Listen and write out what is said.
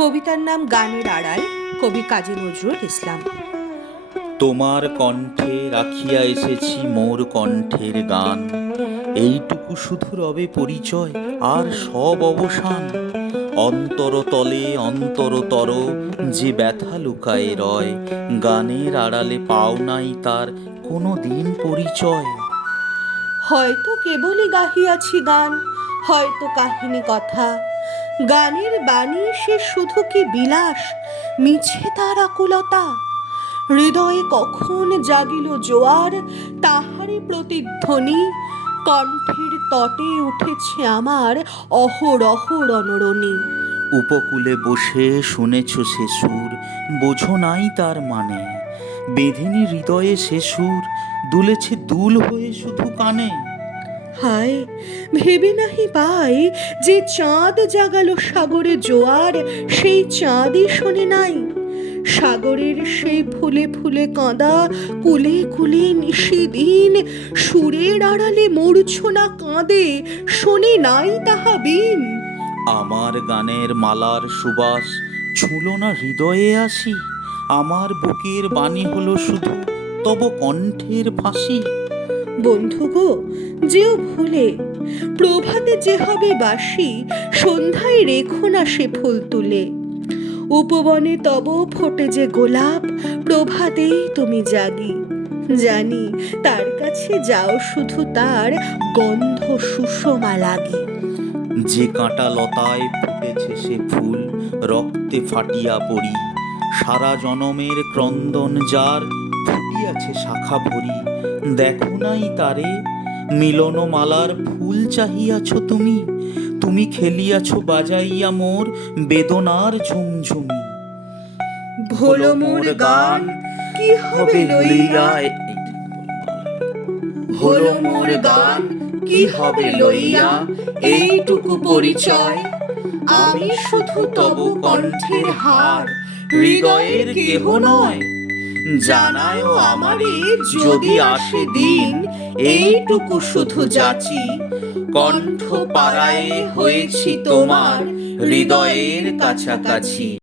কবিতার নাম গানের আড়াল কবি কাজী নজরুল ইসলাম তোমার কণ্ঠে রাখিয়া এসেছি মোর কণ্ঠের গান এইটুকু শুধু রবে পরিচয় আর সব অবসান অন্তরতলে অন্তরতর যে ব্যথা লুকায় রয় গানের আড়ালে পাও নাই তার কোনো দিন পরিচয় হয়তো কেবলই গাহিয়াছি গান হয়তো কাহিনী কথা গানের বাণী সে শুধু কি বিলাস মিছে তার আকুলতা হৃদয়ে কখন জাগিল জোয়ার তাহারি প্রতিধ্বনি কণ্ঠের তটে উঠেছে আমার অহরহ রণরণী উপকূলে বসে শুনেছ সে সুর বোঝো নাই তার মানে বেধিনী হৃদয়ে সে সুর দুলেছে দুল হয়ে শুধু কানে হায় ভেবে নাহি পাই যে চাঁদ জাগালো সাগরে জোয়ার সেই চাঁদই শোনে নাই সাগরের সেই ফুলে ফুলে কাঁদা কুলে কুলে নিশিদিন সুরের আড়ালে না কাঁদে শোনে নাই তাহা বিন আমার গানের মালার সুবাস ছুল না হৃদয়ে আসি আমার বুকের বাণী হলো শুধু তব কণ্ঠের ফাঁসি বন্ধু গো যেও ভুলে প্রভাতে যে হবে বাসি সন্ধ্যায় রেখো না সে ফুল তুলে উপবনে তব ফোটে যে গোলাপ প্রভাতেই তুমি জাগি জানি তার কাছে যাও শুধু তার গন্ধ সুষমা লাগে যে কাঁটা লতায় ফুটেছে সে ফুল রক্তে ফাটিয়া পড়ি সারা জনমের ক্রন্দন যার ফুটিয়াছে শাখা ভরি দেখো নাই তারে মিলন মালার ফুল চাহিয়াছ তুমি তুমি খেলিয়াছ বাজাইয়া মোর বেদনার ঝুমঝুমি ভোলো মোর গান কি হবে লইয়ায় ভোলো মোর গান কি হবে লইয়া এইটুকু পরিচয় আমি শুধু তব কণ্ঠের হার হৃদয়ের কেহ নয় জানায়ও আমারে যদি আসে দিন এইটুকু শুধু যাচি কণ্ঠ পাড়ায় হয়েছি তোমার হৃদয়ের কাছাকাছি